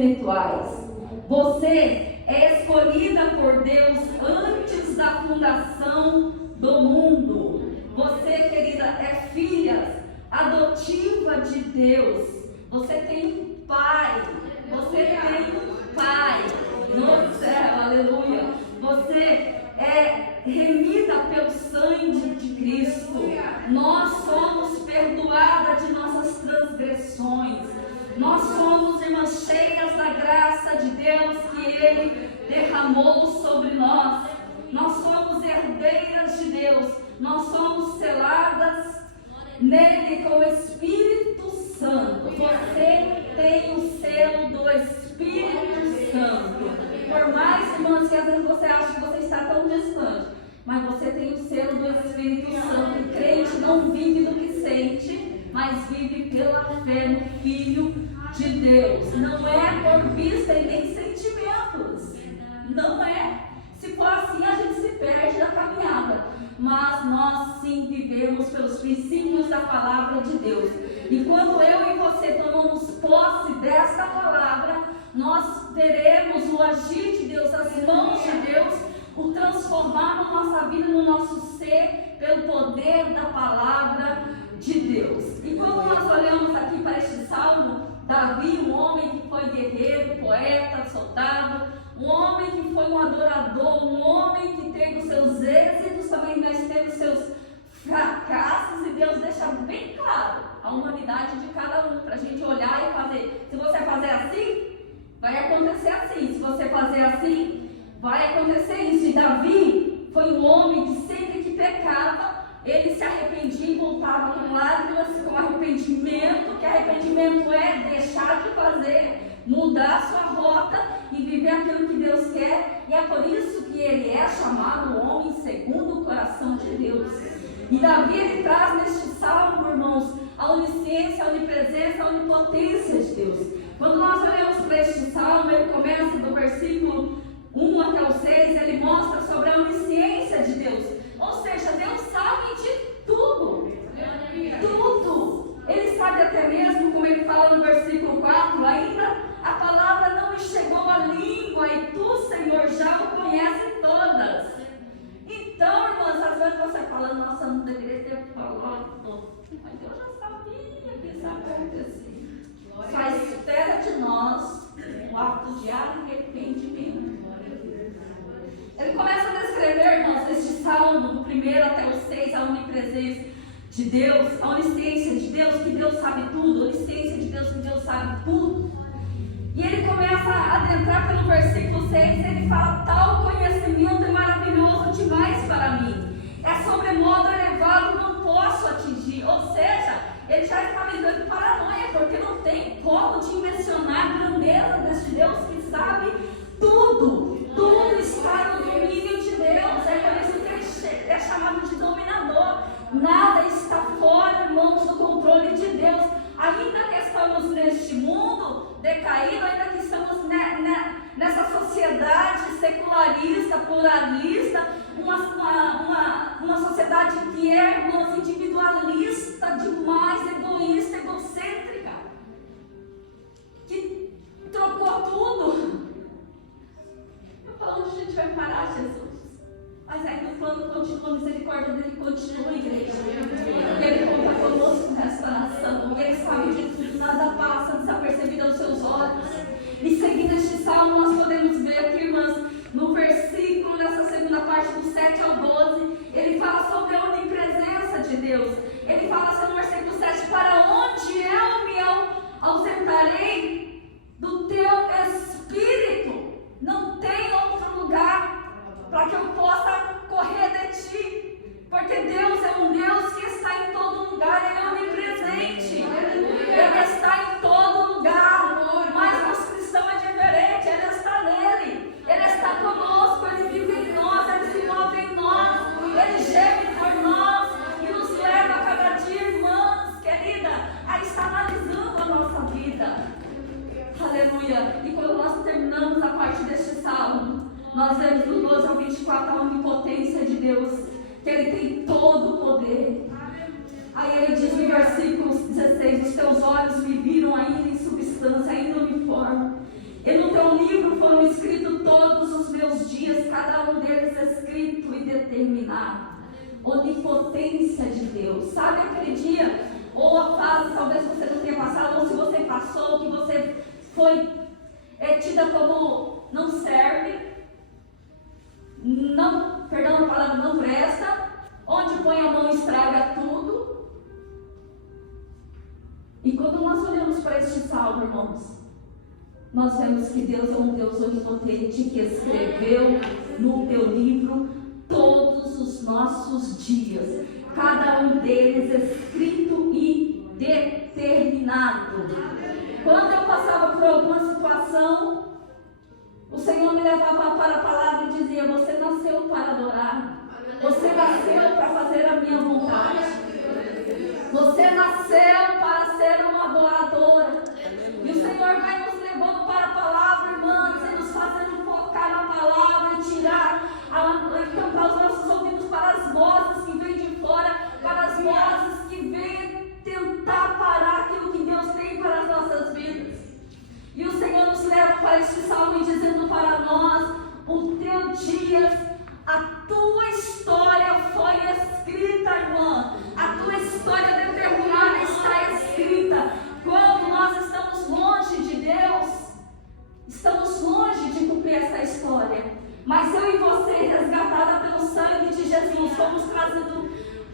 espirituais. Você é escolhida por Deus antes da fundação do mundo. Você, querida, é filha adotiva de Deus. Você tem pai. Você tem pai no céu, aleluia. Você é remida pelo sangue de Cristo. Nós somos perdoadas de nossas transgressões. Nós somos, irmãs, cheias da graça de Deus que Ele derramou sobre nós. Nós somos herdeiras de Deus. Nós somos seladas nele com o Espírito Santo. Você tem o selo do Espírito Santo. Por mais, irmãs, que às vezes você acha que você está tão distante, mas você tem o selo do Espírito Santo. O crente não vive do que sente, mas vive pela fé no Filho de Deus. Não é por vista e nem sentimentos. Não é. Se for assim, a gente se perde na caminhada. Mas nós sim vivemos pelos princípios da palavra de Deus. E quando eu e você tomamos posse desta palavra, nós veremos o agir de Deus, as mãos de Deus, o transformar na nossa vida, no nosso ser, pelo poder da palavra de Deus. E quando nós olhamos aqui para este salmo, Davi, um homem que foi guerreiro, poeta, soldado, um homem que foi um adorador, um homem que teve os seus êxitos, também teve os seus fracassos, e Deus deixa bem claro a humanidade de cada um, para a gente olhar e fazer. Se você fazer assim, vai acontecer assim. Se você fazer assim, vai acontecer isso. E Davi foi um homem que sempre que pecava, ele se arrependia e voltava com lágrimas, com arrependimento, que arrependimento é deixar de fazer, mudar a sua rota e viver aquilo que Deus quer. E é por isso que ele é chamado o homem segundo o coração de Deus. E Davi, ele traz neste salmo, irmãos, a onisciência, a onipresença, a onipotência de Deus. Quando nós olhamos para este salmo, ele começa do versículo 1 até o 6, ele mostra sobre a onisciência de Deus. Ou seja, Deus sabe de tudo. Tudo. Ele sabe até mesmo, como ele fala no versículo 4, ainda a palavra não me chegou à língua e tu, Senhor, já o conhece todas. Então, irmãs, às vezes você fala, nossa, não deveria ter falado, mas eu já sabia que isso ia acontecer. Mas espera de nós um ato de arrependimento. Ele começa a descrever, irmãos, este salmo, do 1 até o 6, a onipresença de Deus, a onisciência de Deus, que Deus sabe tudo, a onisciência de Deus, que Deus sabe tudo. E ele começa a adentrar pelo versículo 6, ele fala, tal conhecimento é maravilhoso demais para mim, é sobremodo elevado, não posso atingir. Ou seja, ele já está me dando paranoia, porque não tem como dimensionar a grandeza deste Deus que sabe tudo. Tudo está no domínio de Deus. É por isso que ele é chamado de dominador. Nada está fora, irmãos, do controle de Deus. Ainda que estamos neste mundo decaído, ainda que estamos nessa sociedade secularista, pluralista, uma sociedade que é, irmãos, individualista demais, egoísta, egocêntrica, que trocou tudo. Para onde a gente vai parar, Jesus? Mas ainda o plano continua, a misericórdia dele continua, igreja. Porque ele conta conosco nesta nação, porque ele sabe de tudo, nada passa desapercebido aos seus olhos. E seguindo este salmo, nós podemos ver aqui, irmãs, no versículo, nessa segunda parte, do 7 ao 12, ele fala sobre a onipresença de Deus. Ele fala assim no versículo 7, para onde eu me ausentarei do teu Espírito? Não tem outro lugar para que eu possa correr de ti, porque Deus é um Deus que está em todo lugar, Ele é onipresente, Ele está em todo lugar, mas nos cristãos é diferente, Ele está nele, Ele está conosco, Ele vive em nós, Ele se move em nós, Ele geme por nós e nos leva a cada dia, irmãs, querida, a estar analisando a nossa vida. Aleluia. E quando nós terminamos a parte deste salmo, nós vemos do 12 ao 24 a onipotência de Deus, que Ele tem todo o poder. Aí ele diz no versículo 16, os teus olhos me viram ainda em substância, ainda uniforme, foram escritos todos os meus dias, cada um deles escrito e determinado. Onipotência de Deus. Sabe aquele dia, ou a fase, talvez você não tenha passado, ou se você passou, que você foi tida como não serve, não, perdão a palavra, não presta, onde põe a mão estraga tudo. E quando nós olhamos para este salmo, irmãos, nós vemos que Deus é um Deus onipotente que escreveu no teu livro todos os nossos dias, cada um deles escrito e determinado. Quando eu passava por alguma situação, o Senhor me levava para a palavra e dizia: você nasceu para adorar, você nasceu para fazer a minha vontade, você nasceu para ser uma adoradora. E o Senhor vai nos levando para a palavra, irmãos, e nos fazendo focar na palavra e tirar, tampar os nossos ouvidos para as vozes que vêm de fora, para as vozes que vêm tentar parar aquilo que Deus tem para as nossas vidas. E o Senhor nos leva para este salmo dizendo para nós: o teu dia, a tua história foi escrita, irmã. A tua história determinada está escrita. Quando nós estamos longe de Deus, estamos longe de cumprir essa história. Mas eu e você, resgatada pelo sangue de Jesus, fomos trazidos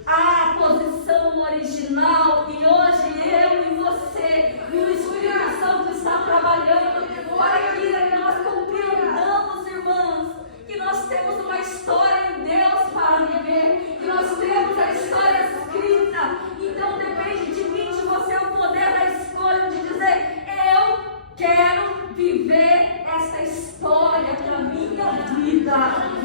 à posição original. E hoje eu e você, e o Espírito Santo está trabalhando para que nós compreendamos, irmãos, que nós temos uma história em Deus para viver, que nós temos a história escrita. Então depende de mim, de você, o poder da escolha de dizer: eu quero viver essa história para a minha vida.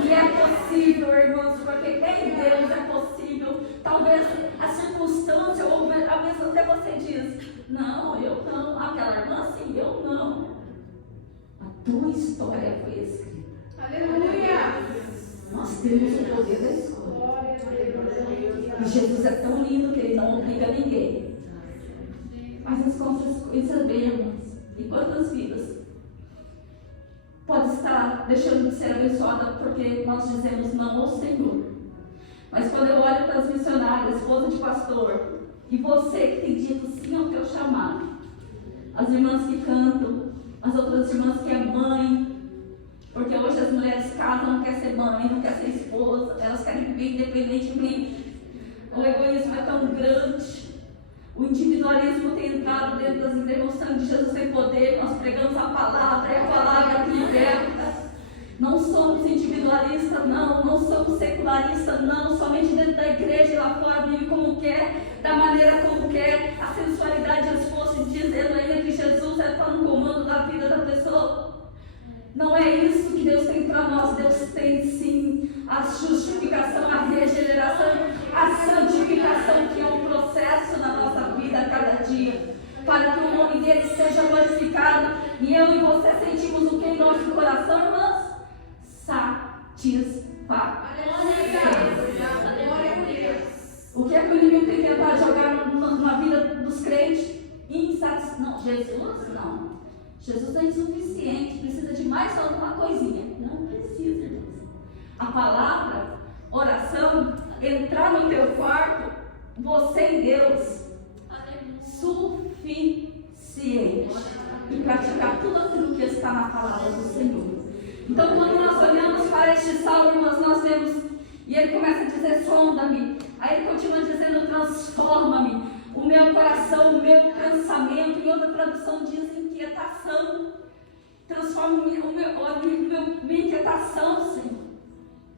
E é possível, irmãos, porque em Deus é possível. Talvez a circunstância, ou às vezes até você diz: não, eu não. Aquela irmã, sim, eu não. A tua história foi escrita. Aleluia! Nós temos o poder da escolha. E Jesus é tão lindo que ele não obriga ninguém. Mas as consequências bem, irmãos. E quantas vidas pode estar deixando de ser abençoada porque nós dizemos não ao Senhor. Mas quando eu olho para as missionárias, esposa de pastor, e você que tem dito sim ao teu chamado, as irmãs que cantam, as outras irmãs que é mãe, porque hoje as mulheres casam, não quer ser mãe, não quer ser esposa, elas querem viver independentemente. O egoísmo é tão grande, o individualismo tem entrado dentro das igrejas. O sangue de Jesus tem poder, nós pregamos a palavra, é a palavra que liberta. Não somos individualistas, não somos secularistas, não, somente dentro da igreja e lá fora vive como quer, da maneira como quer, a sensualidade exposta, dizendo ainda que Jesus está no comando da vida da pessoa. Não é isso que Deus tem para nós. Deus tem sim a justificação, a regeneração, a santificação, que é um processo na nossa vida a cada dia, para que o nome dele seja glorificado. E eu e você sentimos o que em nosso coração, irmãos? Satisfação. O que é que o inimigo tem tentado jogar na vida dos crentes? Insatisfação. Não, Jesus não. Jesus é insuficiente, precisa de mais alguma coisinha. Não precisa, irmãos. A palavra, oração, entrar no teu quarto, você e Deus, suficiente. E praticar tudo aquilo que está na palavra do Senhor. Então, quando nós olhamos para este salmo, irmãos, nós vemos, e ele começa a dizer: sonda-me. Aí ele continua dizendo: transforma-me. O meu coração, o meu pensamento, em outra tradução diz inquietação. Transforma minha inquietação, Senhor.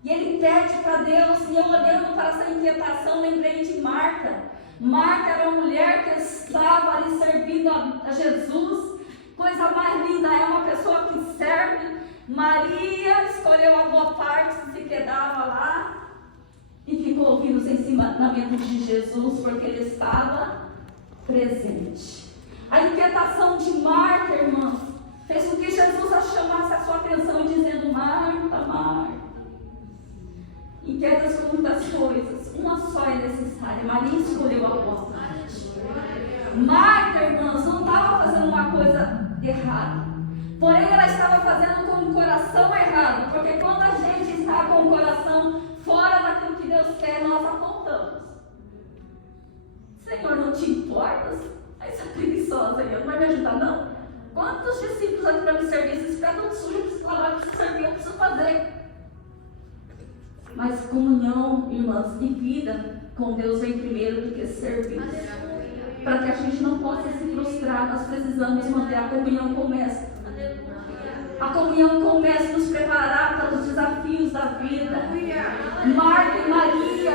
E ele pede para Deus, e eu olhando para essa inquietação, lembrei de Marta. Marta era uma mulher que estava ali servindo a Jesus. Coisa mais linda, é uma pessoa que serve. Maria escolheu a boa parte, se quedava lá e ficou ouvindo os ensinamentos de Jesus, porque ele estava presente. A inquietação de Marta, irmãos, fez com que Jesus chamasse a sua atenção, dizendo: Marta, Marta, inquietas com muitas coisas, uma só é necessária. Maria escolheu a boa parte. Marta, irmãos, não estava fazendo uma coisa errada, Porém, ela estava fazendo com o coração errado, porque quando a gente está com o coração fora daquilo que Deus quer, nós apontamos. Senhor, não te importas? Essa preguiçosa aí, não vai me ajudar não? Quantos discípulos aqui para me servir? Esses pés tão sujos, eu preciso lavar, eu preciso servir, eu preciso fazer. Mas comunhão, irmãs, e vida com Deus vem primeiro do que serviço. Para que a gente não possa se frustrar, nós precisamos manter a comunhão com o Mestre. A comunhão com o Mestre nos preparará para os desafios da vida. Marta e Maria,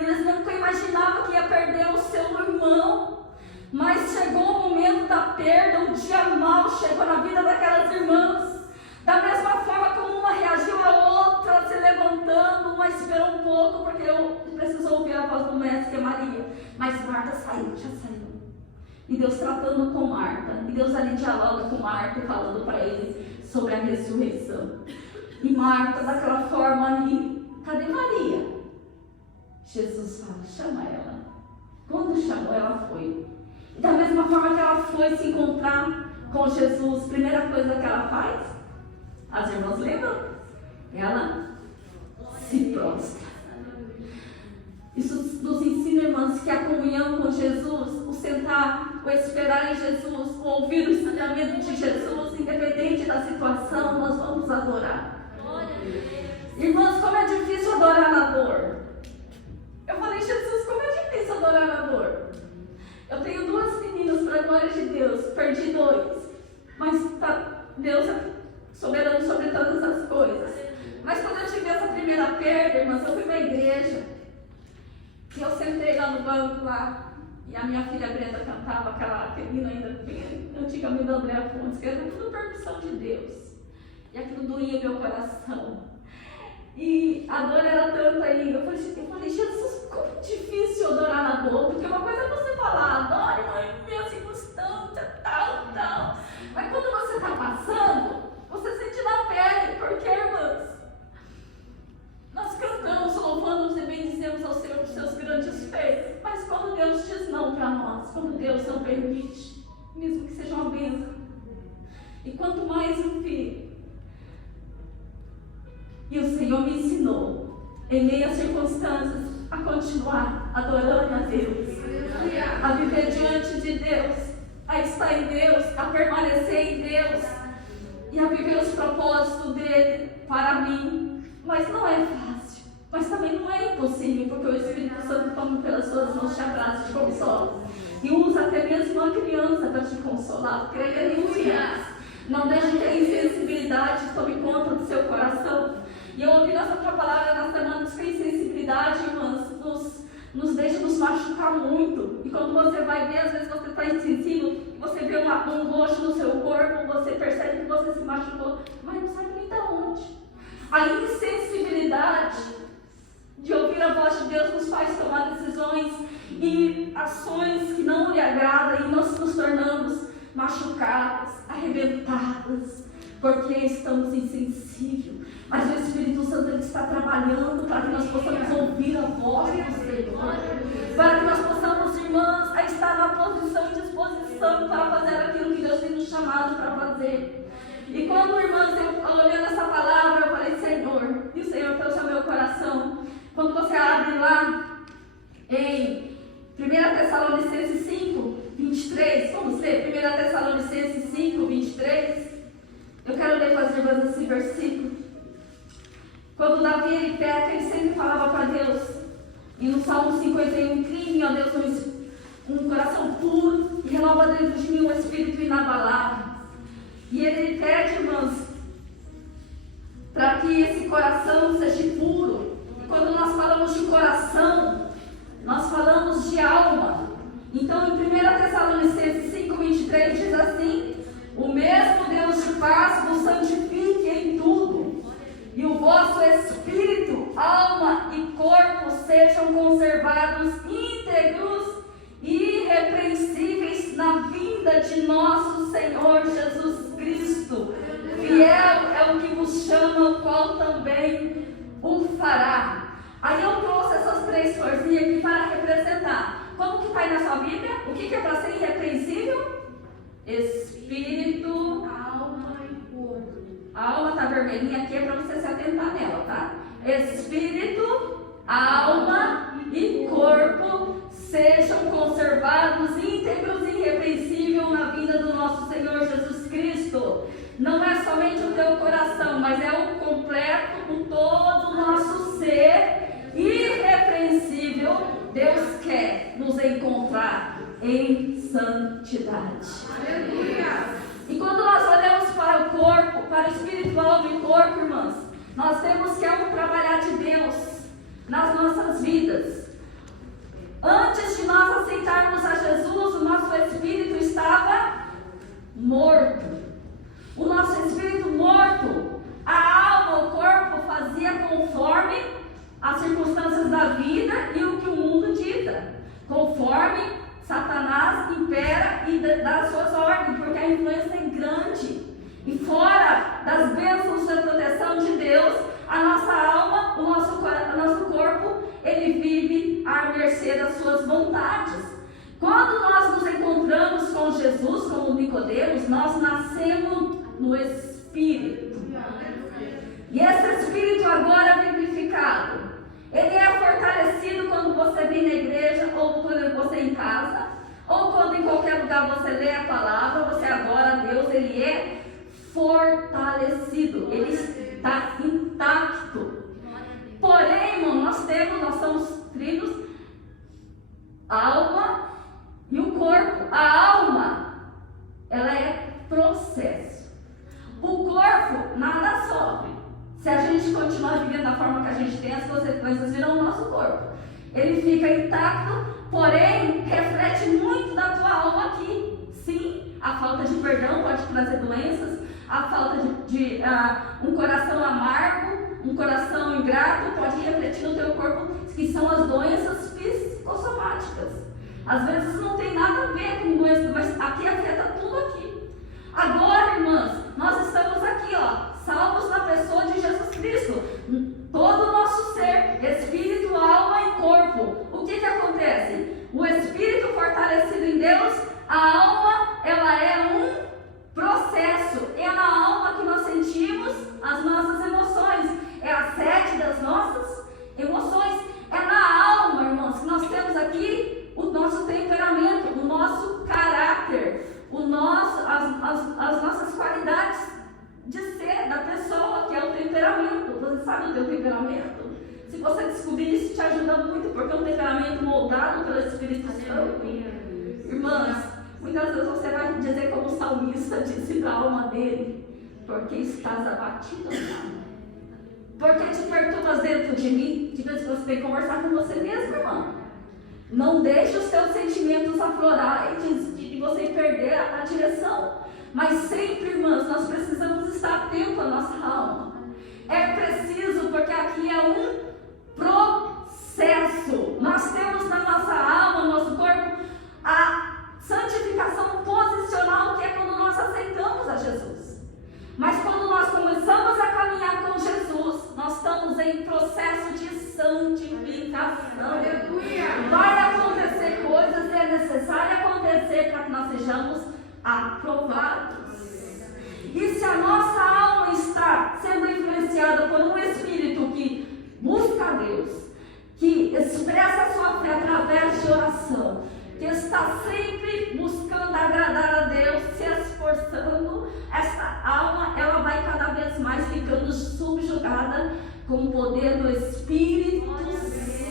eles nunca imaginavam que ia perder o seu irmão. Mas chegou o momento da perda, o dia mau chegou na vida daquelas irmãs. Da mesma forma como uma reagiu a outra, se levantando, uma esperou um pouco, porque precisou ouvir a voz do Mestre, que é Maria. Mas Marta saiu, já saiu. E Deus tratando com Marta. E Deus ali dialoga com Marta, falando para eles sobre a ressurreição. E Marta, daquela forma ali, cadê Maria? Jesus fala, chama ela. Quando chamou, ela foi. E da mesma forma que ela foi se encontrar com Jesus, primeira coisa que ela faz, as irmãs lembram? Ela se prostra. Isso nos ensina, irmãs, que a comunhão com Jesus, o sentar, o esperar em Jesus, o ouvir o ensinamento de Jesus, independente da situação, nós vamos adorar. Irmãs, como é difícil adorar na dor. Eu falei, Jesus, como é difícil adorar na dor. Eu tenho 2 meninas para a glória de Deus, perdi 2. Mas Deus é soberano sobre todas as coisas. Mas quando eu tive essa primeira perda, irmãs, eu fui para a igreja. E eu sentei lá no banco lá, e a minha filha Brenda cantava aquele hino ainda bem antigamente da Andréa Fontes, que era tudo permissão de Deus. E aquilo doía meu coração. E a dor era tanta ainda. Eu falei, Jesus, como difícil adorar na dor, porque uma coisa é você falar, adore, mãe, minha circunstância, tal. Mas quando você está passando, você sente na pele, porque, irmãs, nós cantamos, louvamos e bendizemos ao Senhor por seus grandes feitos. Mas quando Deus diz não para nós, quando Deus não permite, mesmo que seja uma bênção. E quanto mais um filho. E o Senhor me ensinou, em meio às circunstâncias, a continuar adorando a Deus. A viver diante de Deus, a estar em Deus, a permanecer em Deus. E a viver os propósitos dele para mim. Mas não é fácil, mas também não é impossível, porque o Espírito Santo toma pelas suas mãos, te abraça, te consola. E usa até mesmo uma criança para te consolar. Creia nisso. Não deixe que a insensibilidade tome conta do seu coração. E eu ouvi essa outra palavra na semana, diz que a insensibilidade, irmãs, nos deixa nos machucar muito. E quando você vai ver, às vezes você está insensível, você vê um roxo no seu corpo, você percebe que você se machucou, mas não sabe nem de onde. A insensibilidade de ouvir a voz de Deus nos faz tomar decisões e ações que não lhe agradam, e nós nos tornamos machucadas, arrebentadas, porque estamos insensíveis. Mas o Espírito Santo ele está trabalhando para que nós possamos ouvir a voz do Senhor, para que nós possamos, irmãs, a estar na posição e disposição para fazer aquilo que Deus tem nos chamado para fazer. E quando, irmãs, eu olhando essa palavra, eu falei, Senhor, e o Senhor trouxe ao meu coração. Quando você abre lá em 1 Tessalonicenses 5, 23, vamos ler 1 Tessalonicenses 5, 23. Eu quero ler com as irmãs esse versículo. Quando Davi ele peca, ele sempre falava para Deus. E no Salmo 51, crime, ó Deus, um coração puro, e renova dentro de mim um espírito inabalável. E ele pede, irmãs, para que esse coração seja puro. E quando nós falamos de coração, nós falamos de alma. Então, em 1 Tessalonicenses 5, 23, diz assim: o mesmo Deus de paz vos santifique em tudo, e o vosso espírito, alma e corpo sejam conservados íntegros e irrepreensíveis na vinda de nosso Senhor Jesus Cristo. Fiel é o que vos chama, o qual também o fará. Aí eu trouxe essas 3 corzinhas aqui para representar. Como que está aí na sua Bíblia? O que é para ser irrepreensível? Espírito, alma e vermelhinha aqui é para você se atentar nela, tá? Espírito, alma e corpo sejam conservados íntegros e irrepreensíveis na vinda do nosso Senhor Jesus Cristo. Não é somente o teu coração, mas é o completo, o todo o nosso ser irrepreensível. Deus quer nos encontrar em santidade. Aleluia! E quando nós olhamos para o corpo, para o espírito, alma e corpo, irmãs, nós temos que trabalhar de Deus nas nossas vidas. Antes de nós aceitarmos a Jesus, o nosso espírito estava morto. O nosso espírito morto, a alma, o corpo fazia conforme as circunstâncias da vida e o que o mundo dita, conforme Satanás impera e dá as suas ordens, porque a influência é grande. E fora das bênçãos da proteção de Deus, a nossa alma, o nosso corpo, ele vive à mercê das suas vontades. Quando nós nos encontramos com Jesus, como Nicodemos, nós nascemos no Espírito. E esse Espírito agora vivificado, ele é fortalecido quando você vem na igreja, ou quando você é em casa, ou quando em qualquer lugar você lê a palavra, você adora a Deus, ele é fortalecido, ele está intacto. Porém, irmão, nós somos trilhos, alma e o corpo. A alma, ela é processo. O corpo nada sofre. Se a gente continuar vivendo da forma que a gente tem, as consequências virão o nosso corpo. Ele fica intacto, porém, reflete muito da tua alma aqui. Sim, a falta de perdão pode trazer doenças, a falta de um coração amargo, um coração ingrato, pode refletir no teu corpo, que são as doenças psicossomáticas. Às vezes não tem nada a ver com doença, mas aqui afeta tudo aqui. Agora, irmãs, nós estamos aqui, salvos na pessoa de Jesus Cristo. Todo o nosso ser, espírito, alma e corpo. O que acontece? O espírito fortalecido em Deus, a alma, ela é um processo. É na alma que nós sentimos as nossas emoções. É a sede das nossas emoções. É na alma, irmãos, que nós temos aqui o nosso temperamento, o nosso caráter, as nossas qualidades de ser da pessoa, que é o temperamento. Você sabe o teu temperamento? Se você descobrir isso, te ajuda muito, porque é um temperamento moldado pelo Espírito Santo. Irmãs, muitas vezes você vai dizer como o salmista disse da alma dele: porque estás abatido, porque te perturbas dentro de mim. De vez em quando você tem que conversar com você mesmo, irmão. Não deixe os teus sentimentos aflorarem e você perder a direção. Mas sempre, irmãs, nós precisamos estar atentos à nossa alma. É preciso, porque aqui é um processo. Nós temos na nossa alma, no nosso corpo, a santificação posicional, que é quando nós aceitamos a Jesus. Mas quando nós começamos a caminhar com Jesus, nós estamos em processo de santificação. Vai acontecer coisas e é necessário acontecer para que nós sejamos aprovados. E se a nossa alma está sendo influenciada por um espírito que busca a Deus, que expressa a sua fé através de oração, que está sempre buscando agradar a Deus, se esforçando, essa alma, ela vai cada vez mais ficando subjugada com o poder do Espírito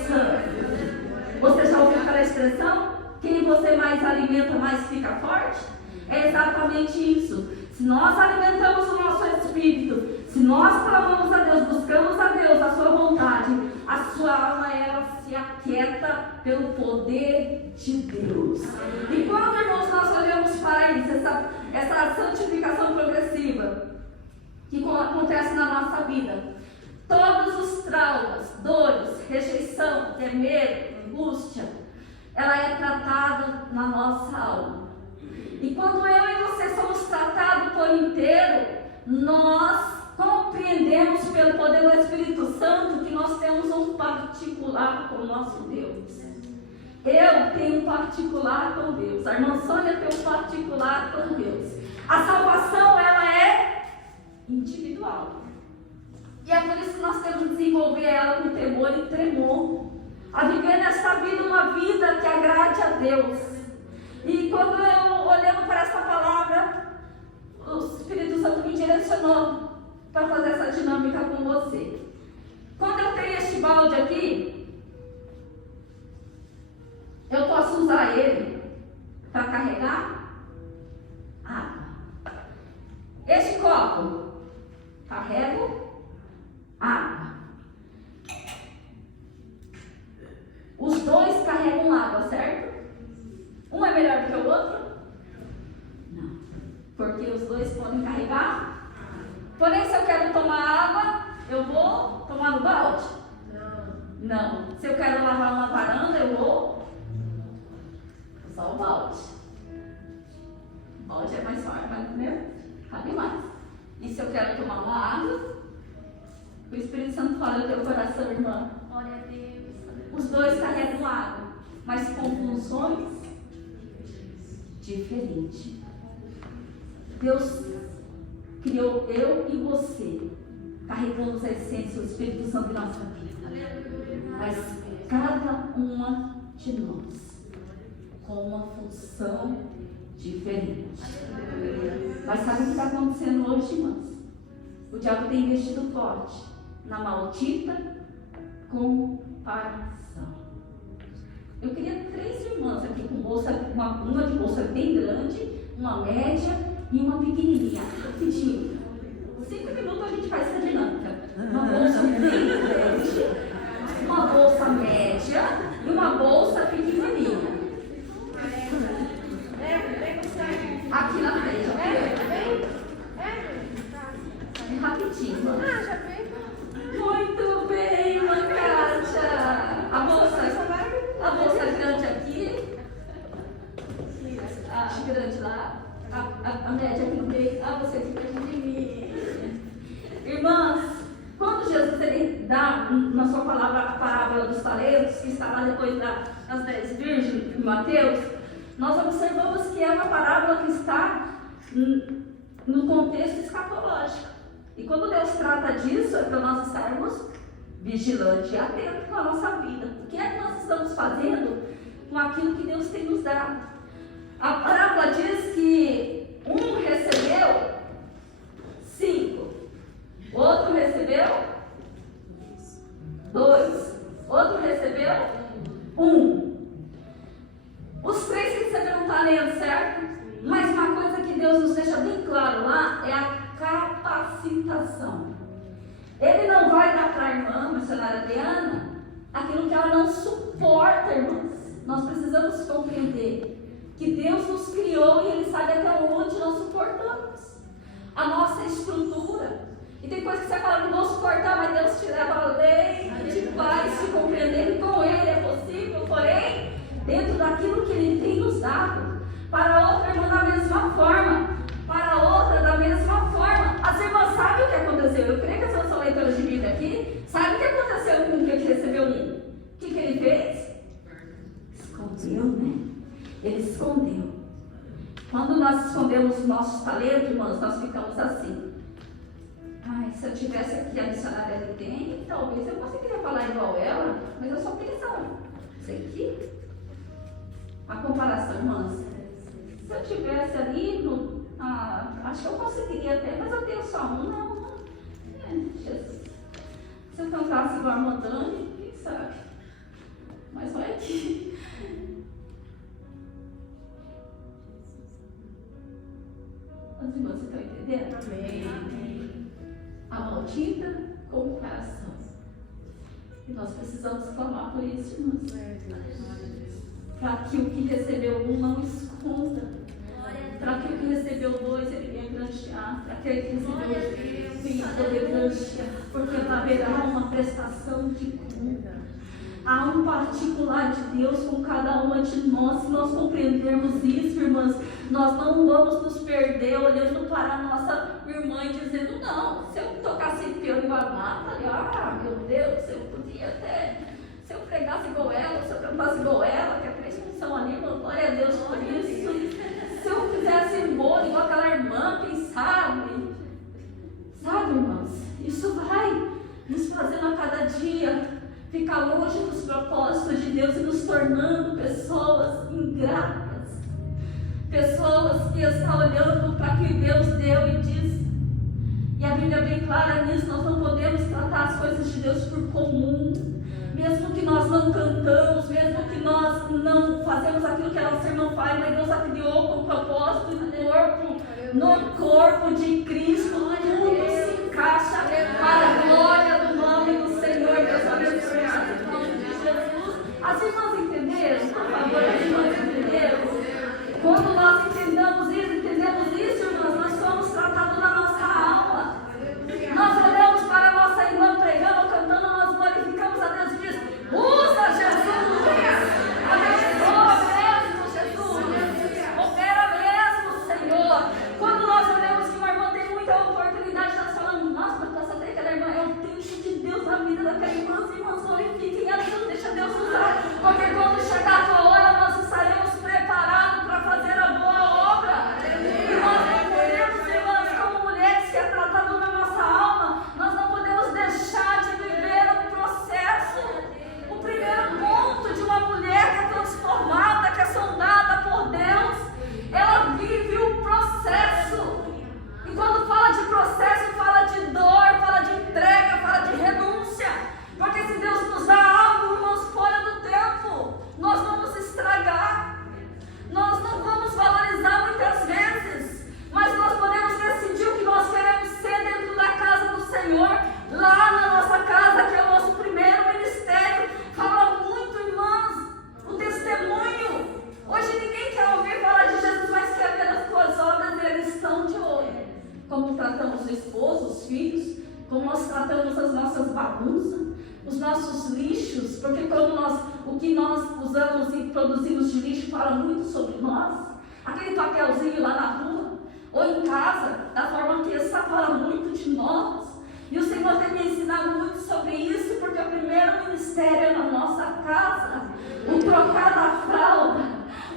Santo. Você já ouviu aquela expressão? Quem você mais alimenta, mais fica forte? É exatamente isso. Se nós alimentamos o nosso espírito, se nós clamamos a Deus, buscamos a Deus, a sua vontade, a sua alma, ela se aquieta pelo poder de Deus. E quando, irmãos, nós olhamos para isso, essa santificação progressiva que acontece na nossa vida, todos os traumas, dores, rejeição, temer, angústia, ela é tratada na nossa alma. E quando eu e você somos tratados por inteiro, nós compreendemos pelo poder do Espírito Santo que nós temos um particular com o nosso Deus. Eu tenho um particular com Deus. A irmã Sônia tem um particular com Deus. A salvação, ela é individual. Deus. E quando eu olhando para essa palavra, o Espírito Santo me direcionou para fazer essa dinâmica com você. Quando eu tenho este balde aqui, eu posso usar ele para carregar água. Este copo, carrego água. Os dois carregam água, certo? Um é melhor do que o outro? Não. Porque os dois podem carregar. Porém, se eu quero tomar água, eu vou tomar no balde? Não. Se eu quero lavar uma varanda, eu vou usar o balde. O balde é mais forte, mas cabe mais. E se eu quero tomar uma água, o Espírito Santo fala no teu coração, irmã. Glória a Deus. Os dois carregam água, mas com funções diferentes. Deus criou eu e você, carregamos a essência do Espírito Santo em nossa vida. Mas cada uma de nós com uma função diferente. Mas sabe o que está acontecendo hoje, irmãs? O diabo tem investido forte na maldita comparação. Eu queria 3 irmãs aqui com bolsa, uma de bolsa bem grande, uma média e uma pequenininha. Rapidinho. 5 minutos a gente faz essa dinâmica. Uma bolsa bem grande, uma bolsa média e uma bolsa pequenininha. Aqui na frente, ok? Rapidinho. Muito bem, irmã Kátia. A bolsa grande aqui, a grande lá, a média aqui no meio, você fica pequenininha. Irmãs, quando Jesus ele dá na sua palavra a parábola dos talentos, que está lá depois das 10 virgens, em Mateus, nós observamos que é uma parábola que está no contexto escatológico. E quando Deus trata disso, é para nós estarmos vigilantes e atentos com a nossa vida. O que é que nós estamos fazendo com aquilo que Deus tem nos dado? A parábola diz que um recebeu 5, outro recebeu 2, outro recebeu 1. Os 3 receberam um talento, certo? Mas uma coisa que Deus nos deixa bem claro lá é a capacitação. Ele não vai dar para a irmã, missionária Adriana, aquilo que ela não suporta, irmãs. Nós precisamos compreender que Deus nos criou e Ele sabe até onde nós suportamos a nossa estrutura. E tem coisas que você fala, não vou suportar, mas Deus te leva além, te faz te compreender que com Ele é possível, porém, dentro daquilo que Ele tem nos dado. Para outra irmã da mesma forma, para outra da mesma forma. As irmãs sabem o que aconteceu. Eu creio que as irmãs são leitoras de Bíblia aqui. Sabe o que aconteceu com o que ele recebeu um? O que ele fez? Escondeu, né? Ele escondeu. Quando nós escondemos nossos talentos, irmãos, nós ficamos assim. Ai, se eu tivesse aqui a missionária ali tem, talvez eu conseguiria falar igual ela, mas eu sou cristã. Sei que a comparação, irmãs. Se eu tivesse ali acho que eu conseguiria até, mas eu tenho só um, não. Jesus. Se eu cantasse igual a Mandane, quem sabe? Mas olha aqui. As irmãs estão entendendo? Amém. A maldita comparação. E nós precisamos clamar por isso, irmãs. Para que o que recebeu um não esconda. Para que o que recebeu 2 ele venha granjear. Para que ele que recebeu 1 venha poder granjear. Porque haverá uma prestação de conta. Há um particular de Deus com cada uma de nós. Se nós compreendermos isso, irmãs, nós não vamos nos perder olhando para a nossa irmã e dizendo, não, se eu tocasse piano igual a Nathalie, meu Deus, eu podia até, se eu pregasse igual ela, se eu cantasse igual ela, que é 3 funções ali, glória a Deus por isso. Se eu fizesse um bolo igual aquela irmã, quem sabe? Sabe, irmãs, isso vai nos fazendo a cada dia ficar longe dos propósitos de Deus e nos tornando pessoas ingratas, pessoas que estão olhando para que Deus deu e diz. E a Bíblia é bem clara nisso, nós não podemos tratar as coisas de Deus por comum. Mesmo que nós não cantamos, mesmo que nós não fazemos aquilo que a nossa irmã faz, mas Deus a criou com propósito no corpo de Cristo, tudo se encaixa para a glória do nome do Senhor. Deus abençoe em nome de Jesus. As irmãs entenderam? Por favor, as irmãs entenderam? Quando nós entendemos isso, irmãs, nós somos tratados na nossa alma. Nós olhamos para a nossa irmã pregando ou cantando, nós glorificamos a Deus e diz: usa Jesus, abençoa mesmo Jesus, opera mesmo Senhor. Quando nós olhamos que uma irmã tem muita oportunidade, nós falamos: nossa, mas posso saber que aquela irmã é o tempo de Deus na vida daquela irmã. As irmãs glorifiquem a Deus, deixa Deus usar, porque quando chegar a tua hora nós estaremos preparados para fazer a boa obra. E nós não podemos, irmãs, como mulheres que é tratado na nossa alma, nós não podemos deixar de viver o processo. O primeiro ponto de uma mulher que é transformada, que é sondada por Deus, ela vive o processo. E quando fala de processo, fala de dor, fala de entrega, fala de renúncia. Porque se Deus nos dá algo, irmãos, fora do tempo, nós vamos estragar. Nós não vamos valorizar muitas vezes, mas nós podemos decidir o que nós queremos ser dentro da casa do Senhor. Lá na nossa casa, que é o nosso primeiro ministério, fala muito, irmãs, o testemunho. Hoje ninguém quer ouvir falar de Jesus, mas quer ver as tuas obras e eles estão de olho. Como tratamos o esposo, os filhos, como nós tratamos as nossas bagunças, os nossos lixos, porque o que nós usamos e produzimos de lixo fala muito sobre nós. Aquele papelzinho lá na rua, ou em casa, da forma que está, fala muito de nós. E o Senhor tem me ensinado muito sobre isso, porque o primeiro ministério é na nossa casa. O trocar da fralda,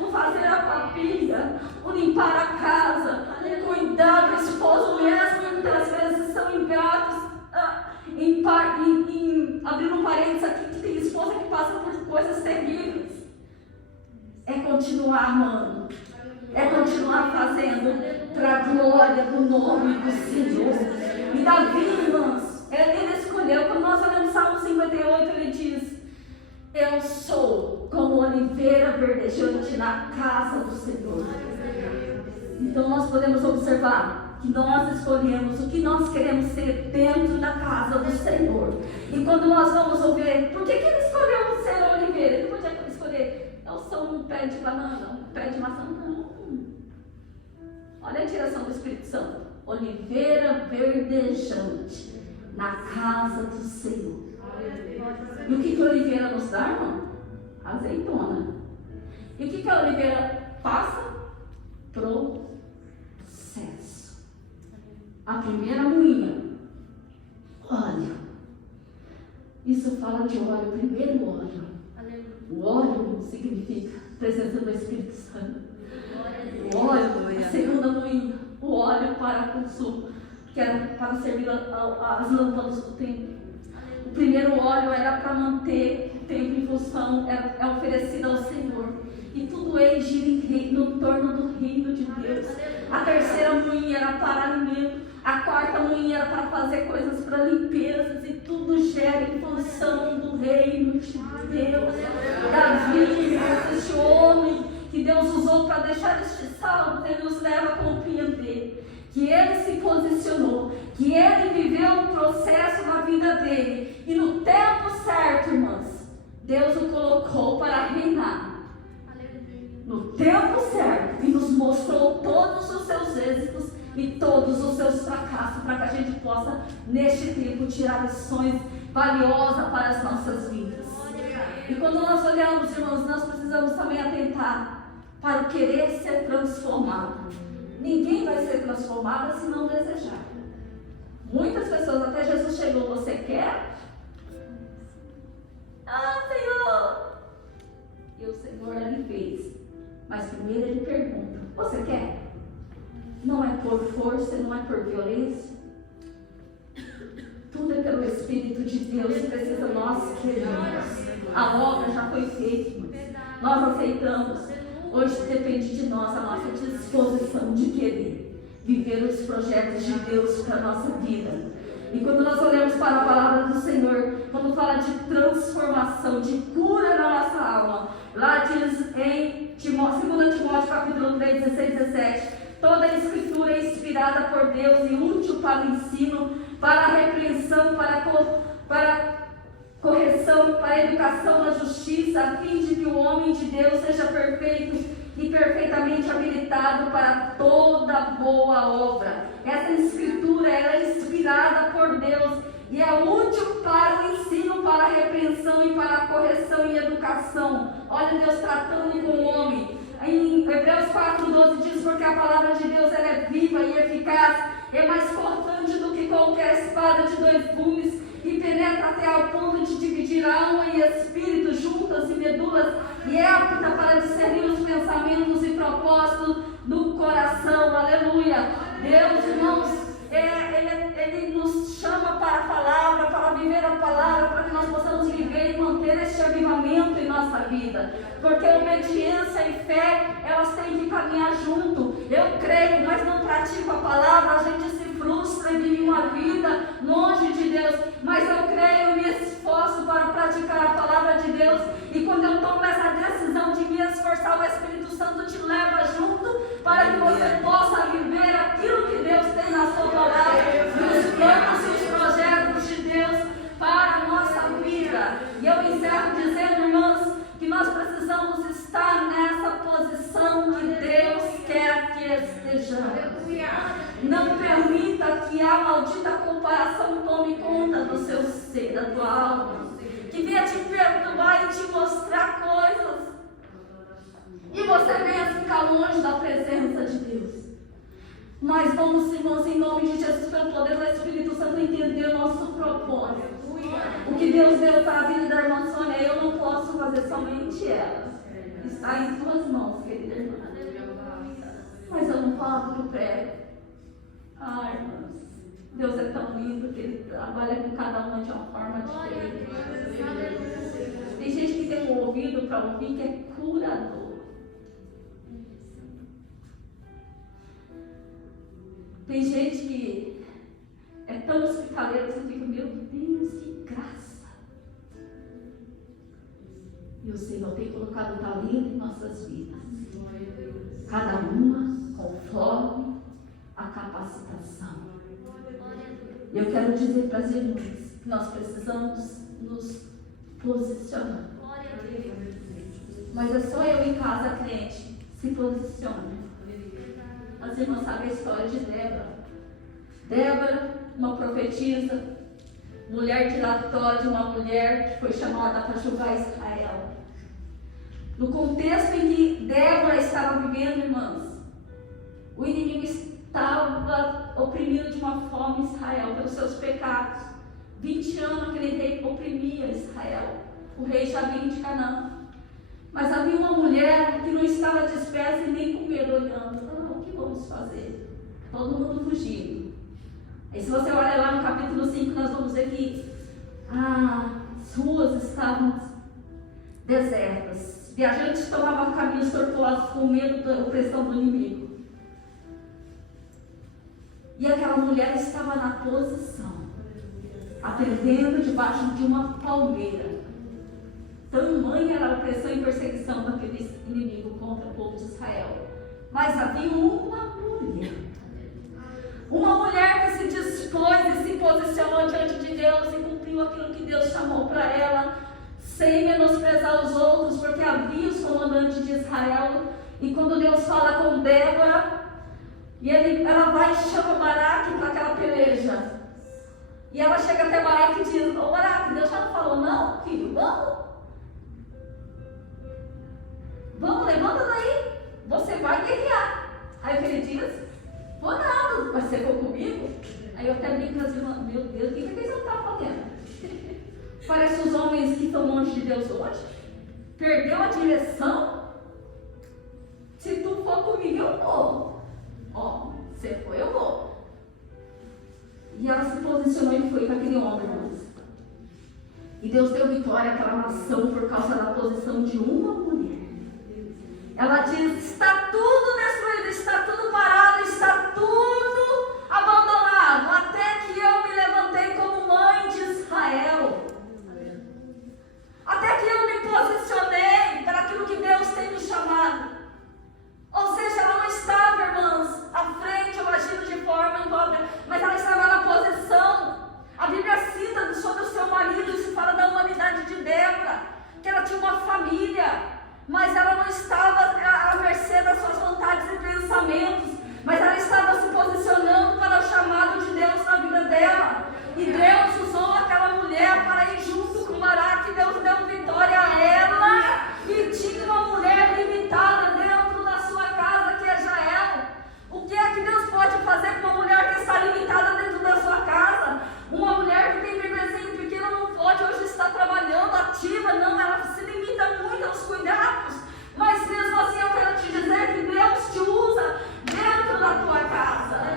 o fazer a papinha, o limpar a casa, o cuidar do esposo mesmo, muitas vezes são ingratos. Abrindo um parênteses aqui, que tem esposa que passa por coisas terríveis. É continuar amando, é continuar fazendo para a glória do nome do Senhor. E Davi, irmãs, ele escolheu, quando nós olhamos Salmo 58, ele diz: eu sou como oliveira verdejante na casa do Senhor. Então nós podemos observar que nós escolhemos o que nós queremos ser dentro da casa do Senhor. E quando nós vamos ouvir, por que ele escolheu ser oliveira? Ele podia escolher: eu sou um pé de banana, um pé de maçã. Não. Olha a direção do Espírito Santo: oliveira verdejante na casa do Senhor. E o que a oliveira nos dá, irmão? Azeitona. E o que a oliveira passa? Processo. A primeira moinha, óleo. Isso fala de óleo, o primeiro óleo. O óleo significa presença do Espírito Santo. O óleo, a segunda moinha, o óleo para consumo, que era para servir as lâmpadas do templo. O primeiro óleo era para manter o templo em função, é oferecido ao Senhor. E tudo ele gira no torno do reino de Deus. A terceira moinha era para alimento. A quarta moinha era para fazer coisas para limpezas. E tudo gera em função do reino de Deus. Davi, este homem que Deus usou para deixar este salmo, ele nos leva a compreender que ele se posicionou, que ele viveu um processo na vida dele. E no tempo certo, irmãs, Deus o colocou para reinar. No tempo certo, e nos mostrou todos os seus êxitos e todos os seus fracassos, para que a gente possa, neste tempo, tirar lições valiosas para as nossas vidas. E quando nós olhamos, irmãos, nós precisamos também atentar para o querer ser transformado. Ninguém vai ser transformado se não desejar. Muitas pessoas, até Jesus chegou: você quer? Ah, Senhor! E o Senhor ele fez. Mas primeiro ele pergunta: você quer? Não é por força, não é por violência. Tudo é pelo Espírito. Espírito de Deus precisa nós queremos. A obra já foi feita, irmãos. Nós aceitamos. Hoje depende de nós, a nossa disposição de querer viver os projetos de Deus para a nossa vida. E quando nós olhamos para a palavra do Senhor, quando fala de transformação, de cura na nossa alma, lá diz em 2 Timóteo capítulo 3, 16, 17, toda a escritura é inspirada por Deus e útil para o ensino, para a repreensão, para correção, para a educação na justiça, a fim de que o homem de Deus seja perfeito e perfeitamente habilitado para toda boa obra. Essa escritura ela é inspirada por Deus e é útil para o ensino, para a repreensão e para a correção e educação. Olha Deus tratando com o homem. Em Hebreus 4:12 diz: porque a palavra de Deus ela é viva e eficaz, é mais cortante do que qualquer espada de 2 gumes, e penetra até ao ponto de dividir alma e espírito, juntas e medulas, e é apta para discernir os pensamentos e propósitos do coração. Aleluia! Deus, irmãos, Ele nos chama para a palavra, para viver a palavra, para que nós possamos viver e manter este avivamento em nossa vida. Porque obediência e fé, elas têm que caminhar junto. Eu creio, mas não pratico a palavra, a gente se frustra e vive uma vida longe de Deus. Mas eu creio e me esforço para praticar a palavra de Deus. E quando eu tomo essa decisão de me esforçar, o Espírito Santo te leva junto para que você possa viver aquilo que Deus tem na sua palavra, os planos e os projetos de Deus para a nossa vida. E eu encerro dizendo, irmãos, que nós precisamos estar nessa posição que Deus quer que estejamos. Não permita que a maldita comparação tome conta do seu ser, da tua alma, que venha te perturbar e te mostrar coisas, e você venha ficar longe da presença de Deus. Mas vamos, irmãos, em nome de Jesus, pelo poder do Espírito Santo, entender o nosso propósito. O que Deus deu para a vida da irmã Sônia, eu não posso fazer, somente ela. Está em suas mãos, querida irmã. Mas eu não falo do prego. Ah, irmãs, Deus é tão lindo que Ele trabalha com cada uma de uma forma diferente. Tem gente que tem um ouvido para ouvir que é curador. Tem gente que é tão hospitaleira que você fica, meu Deus, que graça. E o Senhor tem colocado talento em nossas vidas. Cada uma conforme a capacitação. E eu quero dizer para as irmãs que nós precisamos nos posicionar. Mas é só eu em casa, crente, se posiciona. As irmãs sabem a história de Débora. Débora, uma profetisa, mulher dilatória, uma mulher que foi chamada para julgar Israel. No contexto em que Débora estava vivendo, irmãs, o inimigo estava oprimindo de uma forma Israel pelos seus pecados. 20 anos aquele rei oprimia Israel, o rei Jabim de Canaã. Mas havia uma mulher que não estava dispersa e nem com medo, olhando. O que vamos fazer? Todo mundo fugindo. Aí se você olha lá no capítulo 5, nós vamos ver que as ruas estavam desertas. Viajantes tomavam caminhos tortuosos com medo da opressão do inimigo. E aquela mulher estava na posição, aprendendo debaixo de uma palmeira. Tamanha era a opressão e perseguição daquele inimigo contra o povo de Israel. Mas havia uma mulher que se dispôs e se posicionou diante de Deus e cumpriu aquilo que Deus chamou para ela, sem menosprezar os outros, porque havia os comandantes de Israel. E quando Deus fala com Débora, e ela vai e chama Baraque para aquela peleja. E ela chega até Baraque e diz: ô Baraque, Deus já não falou não, filho? Vamos, levanta daí, você vai guerrear. Aí o que ele diz: vou nada, mas você for comigo? Aí eu até brinco assim, meu Deus, o que eles não estão fazendo? Parece os homens que estão longe de Deus hoje. Perdeu a direção? Se tu for comigo, eu vou. Você foi, eu vou. E ela se posicionou e foi com aquele homem, irmãos. E Deus deu vitória àquela nação por causa da posição de uma mulher. Ela diz: está tudo destruído, está tudo parado, está tudo abandonado, até que eu me levantei como mãe de Israel. Até que eu me posicionei para aquilo que Deus tem me chamado. Ou seja, ela não estava, irmãs, à frente ou agindo de forma imprópria, mas ela estava na posição. A Bíblia cita sobre o seu marido, isso fala da humanidade de Débora, que ela tinha uma família, mas ela não estava à mercê das suas vontades e pensamentos, mas ela estava se posicionando para o chamado de Deus na vida dela. E Deus usou aquela mulher para ir junto com Baraque. Deus deu vitória a ela, e tinha uma mulher limitada dentro da sua casa, que é Jael. O que é que Deus pode fazer com uma mulher que está limitada dentro da sua casa? Uma mulher que tem bebezinho pequeno não pode hoje estar trabalhando ativa, não, ela se limita muito aos cuidados. Mas mesmo assim eu quero te dizer que Deus te usa dentro da tua casa.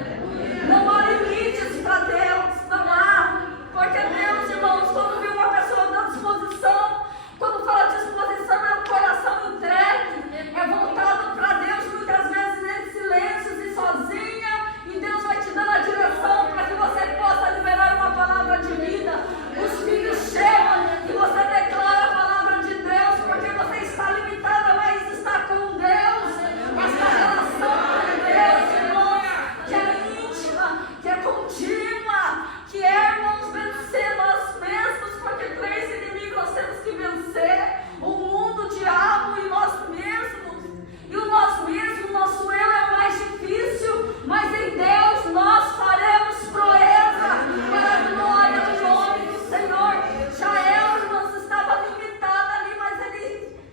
Não há limites para Deus, não há. Porque Deus, irmãos, quando vê uma pessoa na disposição, quando fala disposição, é um coração entregue, é voltado para Deus, muitas vezes em silêncios e sozinha, e Deus vai te dando a direção para que você possa liberar uma palavra de vida. Os filhos chegam e você declara a palavra de Deus, porque você está limitada, mas está com Deus. Essa relação com Deus, irmãos, que é íntima, que é contínua, que é, irmãos, vencer nós mesmos, porque 3 inimigos nós temos que vencer: o mundo, o diabo e nós mesmos. E o nós mesmos, o nosso eu é o mais difícil, mas em Deus nós faremos proeza para a glória do nome do Senhor. Jael, irmãos, estava limitada ali, mas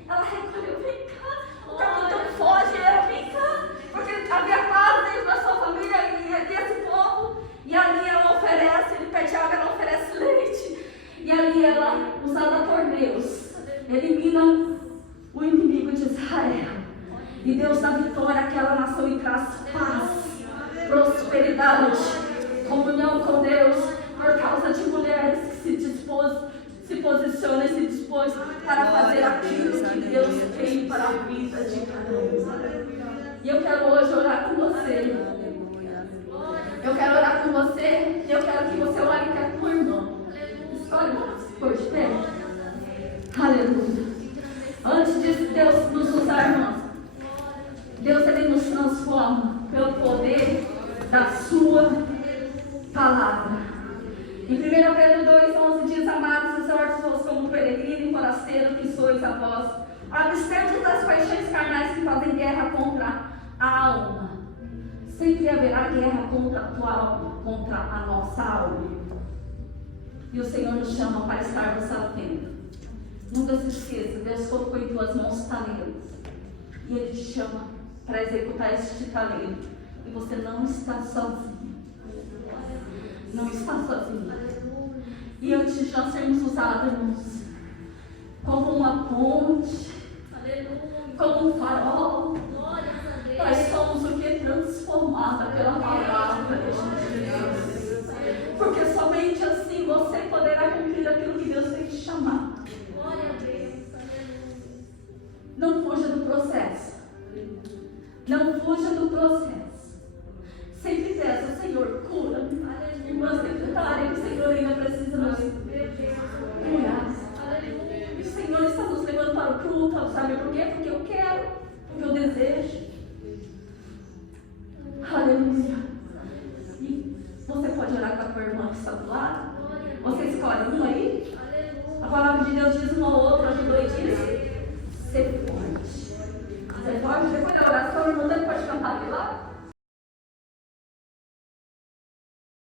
ela recolheu: vem cá, o capitão foge, ela: vem cá, porque havia paz dentro da sua família e esse povo. E ali ela oferece, ele pede água, ela oferece leite. E ali ela, usada por Deus, elimina o inimigo de Israel. E Deus dá vitória àquela nação e traz paz, prosperidade, comunhão com Deus, por causa de mulheres que se posicionam e se dispôs para fazer aquilo que Deus tem para a vida de cada um. E eu quero hoje orar com você. Eu quero orar com você, e eu quero que você ore com a tua irmã. Escolhe por de pé. Aleluia. Antes de Deus nos usar, irmãos, Deus, Ele nos transforma pelo poder da sua palavra. Em 1 Pedro 2,11 diz: amados, exorto-vos como peregrino e forasteiro que sois a vós, abstendo das paixões carnais que fazem guerra contra a alma. Sempre haverá guerra contra a tua alma, contra a nossa alma. E o Senhor nos chama para estarmos atentos. Nunca se esqueça, Deus colocou em tuas mãos talentos, e Ele te chama para executar este talento. E você não está sozinho. Não está sozinho. E antes de nós sermos usados, irmãos, como uma ponte, como um farol, nós somos o que? Transformada pela palavra de Deus. Porque somente assim você poderá cumprir aquilo que Deus tem te chamado. Não fuja do processo. Não fuja do processo. Sempre peça: Senhor, cura-me. Irmãs secretárias, que o Senhor ainda precisa nos curar. E o Senhor está nos levando para o culto, sabe por quê? Porque eu quero, porque eu desejo. Aleluia. E você pode orar com a tua irmã que está do lado. Você escolhe um aí. A palavra de Deus diz: um ao outro ajudou e disse: